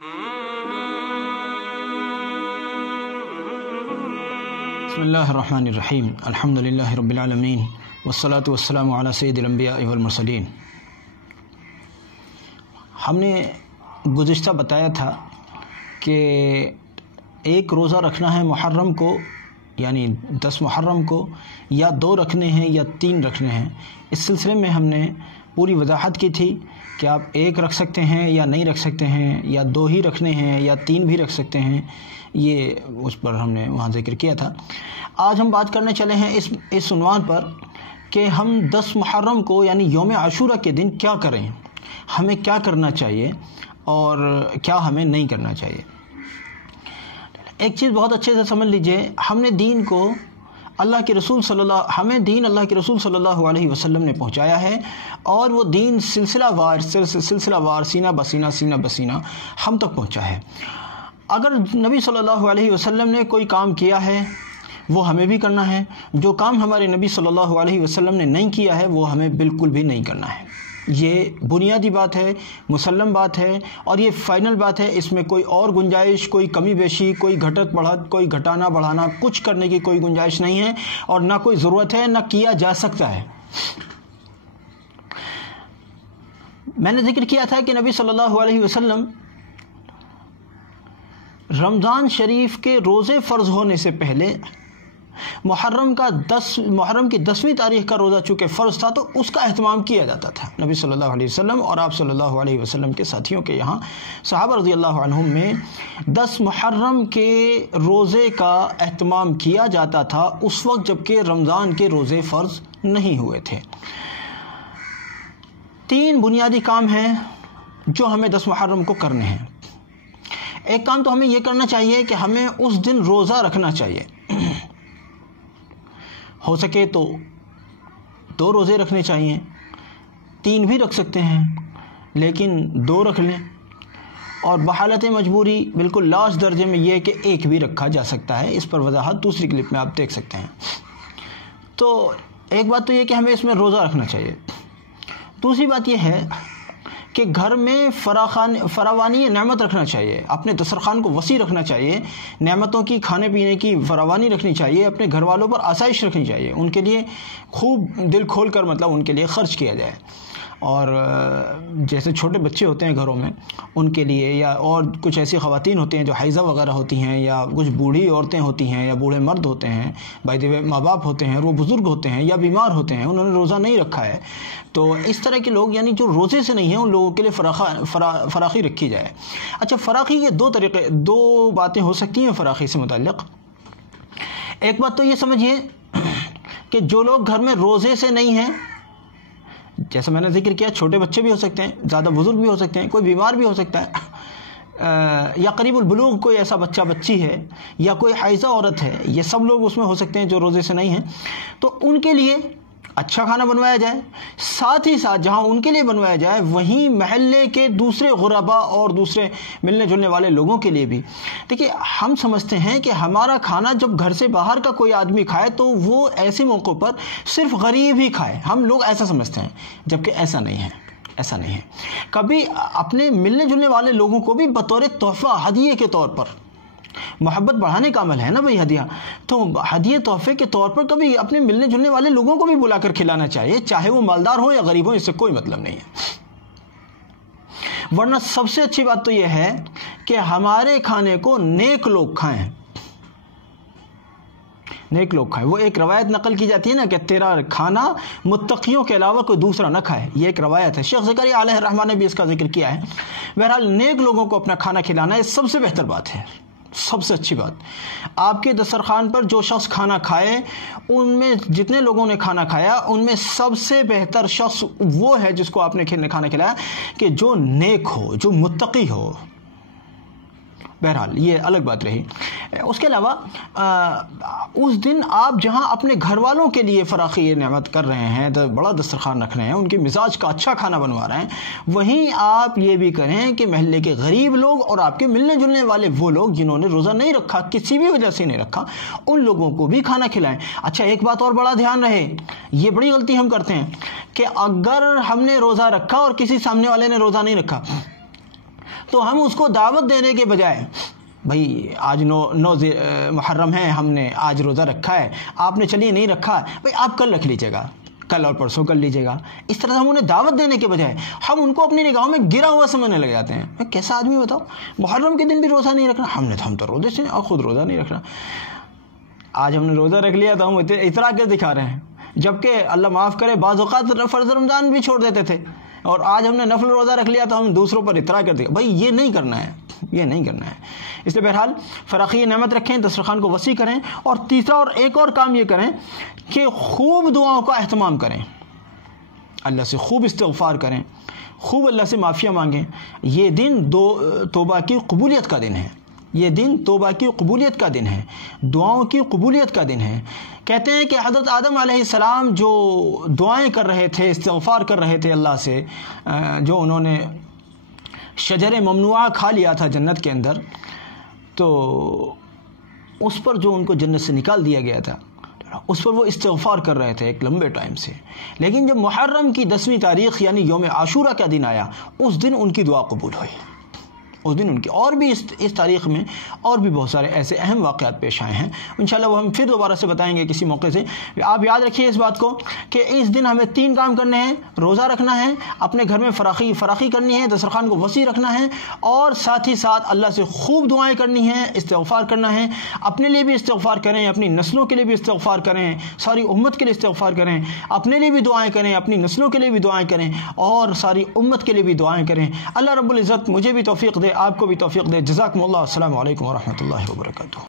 بسم اللہ الرحمن الرحیم الحمد للہ رب العالمین والصلاة والسلام علی سید الانبیاء والمرسلین۔ ہم نے گزشتہ بتایا تھا کہ ایک روزہ رکھنا ہے محرم کو، یعنی 10 محرم کو، یا 2 رکھنے ہیں یا 3 رکھنے ہیں۔ اس سلسلے میں ہم نے پوری وضاحت کی تھی کہ آپ 1 رکھ سکتے ہیں یا نہیں رکھ سکتے ہیں، یا 2 ہی رکھنے ہیں یا 3 بھی رکھ سکتے ہیں، یہ اس پر ہم نے وہاں ذکر کیا تھا۔ آج ہم بات کرنے چلے ہیں اس عنوان پر کہ ہم 10 محرم کو یعنی یوم عاشورہ کے دن کیا کریں، ہمیں کیا کرنا چاہیے اور کیا ہمیں نہیں کرنا چاہیے۔ ایک چیز بہت اچھے سے سمجھ لیجئے، ہم نے دین کو اللہ کے رسول صلی اللہ علیہ وسلم نے پہنچایا ہے، اور وہ دین سلسلہ وار سینہ بسینہ ہم تک پہنچا ہے۔ اگر نبی صلی اللہ علیہ وسلم نے کوئی کام کیا ہے وہ ہمیں بھی کرنا ہے، جو کام ہمارے نبی صلی اللہ علیہ وسلم نے نہیں کیا ہے وہ ہمیں بالکل بھی نہیں کرنا ہے۔ یہ بنیادی بات ہے، مسلم بات ہے، اور یہ فائنل بات ہے۔ اس میں کوئی اور گنجائش، کوئی کمی بیشی، کوئی گھٹت بڑھت، کوئی گھٹانا بڑھانا کچھ کرنے کی کوئی گنجائش نہیں ہے، اور نہ کوئی ضرورت ہے، نہ کیا جا سکتا ہے۔ میں نے ذکر کیا تھا کہ نبی صلی اللہ علیہ وسلم رمضان شریف کے روزے فرض ہونے سے پہلے محرم کی 10ویں تاریخ کا روزہ چونکہ فرض تھا تو اس کا اہتمام کیا جاتا تھا۔ نبی صلی اللہ علیہ وسلم اور آپ صلی اللہ علیہ وسلم کے ساتھیوں کے یہاں صحابہ رضی اللہ عنہم میں 10 محرم کے روزے کا اہتمام کیا جاتا تھا، اس وقت جبکہ رمضان کے روزے فرض نہیں ہوئے تھے۔ 3 بنیادی کام ہیں جو ہمیں 10 محرم کو کرنے ہیں۔ ایک کام تو ہمیں یہ کرنا چاہیے کہ ہمیں اس دن روزہ رکھنا چاہیے، ہو سکے تو 2 روزے رکھنے چاہیے، 3 بھی رکھ سکتے ہیں لیکن 2 رکھ لیں، اور بحالت مجبوری بالکل لاسٹ درجے میں یہ کہ 1 بھی رکھا جا سکتا ہے۔ اس پر وضاحت دوسری کلپ میں آپ دیکھ سکتے ہیں۔ تو ایک بات تو یہ کہ ہمیں اس میں روزہ رکھنا چاہیے۔ دوسری بات یہ ہے کہ گھر میں فراوانی نعمت رکھنا چاہیے، اپنے دسترخوان کو وسیع رکھنا چاہیے، نعمتوں کی کھانے پینے کی فراوانی رکھنی چاہیے، اپنے گھر والوں پر آسائش رکھنی چاہیے، ان کے لیے خوب دل کھول کر ان کے لیے خرچ کیا جائے۔ اور جیسے چھوٹے بچے ہوتے ہیں گھروں میں، ان کے لیے، یا اور کچھ ایسی خواتین ہوتی ہیں جو حائضہ وغیرہ ہوتی ہیں، یا کچھ بوڑھی عورتیں ہوتی ہیں، یا بوڑھے مرد ہوتے ہیں، ماں باپ ہوتے ہیں، وہ بزرگ ہوتے ہیں یا بیمار ہوتے ہیں، انہوں نے روزہ نہیں رکھا ہے، تو اس طرح کے لوگ یعنی جو روزے سے نہیں ہیں ان لوگوں کے لیے فراخی رکھی جائے۔ اچھا، فراخی کے 2 باتیں ہو سکتی ہیں فراخی سے متعلق۔ ایک بات تو یہ سمجھیے کہ جو لوگ گھر میں روزے سے نہیں ہیں، جیسا میں نے ذکر کیا، چھوٹے بچے بھی ہو سکتے ہیں، زیادہ بزرگ بھی ہو سکتے ہیں، کوئی بیمار بھی ہو سکتا ہے، یا قریب البلوغ کوئی ایسا بچہ بچی ہے، یا کوئی حائضہ عورت ہے، یہ سب لوگ اس میں ہو سکتے ہیں جو روزے سے نہیں ہیں، تو ان کے لیے اچھا کھانا بنوایا جائے۔ ساتھ ہی ساتھ جہاں ان کے لیے بنوایا جائے وہیں محلے کے دوسرے غربا اور دوسرے ملنے جلنے والے لوگوں کے لیے بھی۔ دیکھیے، ہم سمجھتے ہیں کہ ہمارا کھانا جب گھر سے باہر کا کوئی آدمی کھائے تو وہ ایسے موقع پر صرف غریب ہی کھائے، ہم لوگ ایسا سمجھتے ہیں، جبکہ ایسا نہیں ہے۔ کبھی اپنے ملنے جلنے والے لوگوں کو بھی بطور تحفہ، ہدیے کے طور پر، محبت بڑھانے کا عمل ہے نا بھئی ہدیہ، تو ہدیے تحفے کے طور پر کبھی اپنے ملنے جلنے والے لوگوں کو بھی بلا کر کھلانا چاہیے، چاہے وہ مالدار ہو یا غریب ہو، اس سے کوئی مطلب نہیں ہے۔ ورنہ سب سے اچھی بات تو یہ ہے کہ ہمارے کھانے کو نیک لوگ کھائیں، وہ ایک روایت نقل کی جاتی ہے نا کہ تیرا کھانا متقیوں کے علاوہ کوئی دوسرا نہ کھائے، یہ ایک روایت ہے۔ شیخ زکریا علیہ الرحمہ نے بھی اس کا ذکر کیا ہے۔ بہرحال نیک لوگوں کو اپنا کھانا کھلانا یہ سب سے بہتر بات ہے، سب سے اچھی بات۔ آپ کے دسترخوان پر جو شخص کھانا کھائے، ان میں جتنے لوگوں نے کھانا کھایا ان میں سب سے بہتر شخص وہ ہے جس کو آپ نے کھانا کھلایا کہ جو نیک ہو، جو متقی ہو۔ بہرحال یہ الگ بات رہی۔ اس کے علاوہ اس دن آپ جہاں اپنے گھر والوں کے لیے فراخی نعمت کر رہے ہیں، بڑا دسترخوان رکھ رہے ہیں، ان کے مزاج کا اچھا کھانا بنوا رہے ہیں، وہیں آپ یہ بھی کریں کہ محلے کے غریب لوگ اور آپ کے ملنے جلنے والے وہ لوگ جنہوں نے روزہ نہیں رکھا، کسی بھی وجہ سے نہیں رکھا، ان لوگوں کو بھی کھانا کھلائیں۔ اچھا، ایک بات اور بڑا دھیان رہے، یہ بڑی غلطی ہم کرتے ہیں کہ اگر ہم نے روزہ رکھا اور کسی سامنے والے نے روزہ نہیں رکھا تو ہم اس کو دعوت دینے کے بجائے بھائی آج نو محرم ہے، ہم نے آج روزہ رکھا ہے، آپ نے چلیے نہیں رکھا ہے، بھائی آپ کل رکھ لیجیے گا، کل اور پرسوں کر لیجیے گا، اس طرح سے ہم انہیں دعوت دینے کے بجائے ہم ان کو اپنی نگاہوں میں گرا ہوا سمجھنے لگ جاتے ہیں۔ کیسا آدمی بتاؤ، محرم کے دن بھی روزہ نہیں رکھنا، ہم تو روزے سے اور خود روزہ نہیں رکھنا، آج ہم نے روزہ رکھ لیا تو ہم اترا کے دکھا رہے ہیں، جبکہ اللہ معاف کرے بعض اوقات فرض رمضان بھی چھوڑ دیتے تھے، اور آج ہم نے نفل روزہ رکھ لیا تو ہم دوسروں پر اترا کر دیا۔ بھائی یہ نہیں کرنا ہے، یہ نہیں کرنا ہے۔ اس لیے بہرحال فراخی نعمت رکھیں، دسترخوان کو وسیع کریں، اور تیسرا اور ایک اور کام یہ کریں کہ خوب دعاؤں کا اہتمام کریں، اللہ سے خوب استغفار کریں، خوب اللہ سے معافیہ مانگیں۔ یہ دن توبہ کی قبولیت کا دن ہے، یہ دن توبہ کی قبولیت کا دن ہے، دعاؤں کی قبولیت کا دن ہے۔ کہتے ہیں کہ حضرت آدم علیہ السلام جو دعائیں کر رہے تھے، استغفار کر رہے تھے اللہ سے، جو انہوں نے شجر ممنوعہ کھا لیا تھا جنت کے اندر، تو اس پر جو ان کو جنت سے نکال دیا گیا تھا، اس پر وہ استغفار کر رہے تھے ایک لمبے ٹائم سے، لیکن جب محرم کی 10ویں تاریخ یعنی یوم عاشورہ کا دن آیا، اس دن ان کی دعا قبول ہوئی، اس دن ان کی۔ اور بھی اس تاریخ میں اور بھی بہت سارے ایسے اہم واقعات پیش آئے ہیں، انشاءاللہ وہ ہم پھر دوبارہ سے بتائیں گے کسی موقع سے۔ آپ یاد رکھیے اس بات کو کہ اس دن ہمیں 3 کام کرنے ہیں، روزہ رکھنا ہے، اپنے گھر میں فراخی کرنی ہے، دسترخوان کو وسیع رکھنا ہے، اور ساتھ ہی ساتھ اللہ سے خوب دعائیں کرنی ہیں، استغفار کرنا ہے۔ اپنے لیے بھی استغفار کریں، اپنی نسلوں کے لیے بھی استغفار کریں، ساری امت کے لیے استغفار کریں، اپنے لیے بھی دعائیں کریں، اپنی نسلوں کے لیے بھی دعائیں کریں، اور ساری امت کے لیے بھی دعائیں کریں۔ اللہ رب العزت مجھے بھی توفیق دے، آپ کو بھی توفیق دے۔ جزاکم اللہ، السلام علیکم ورحمۃ اللہ وبرکاتہ۔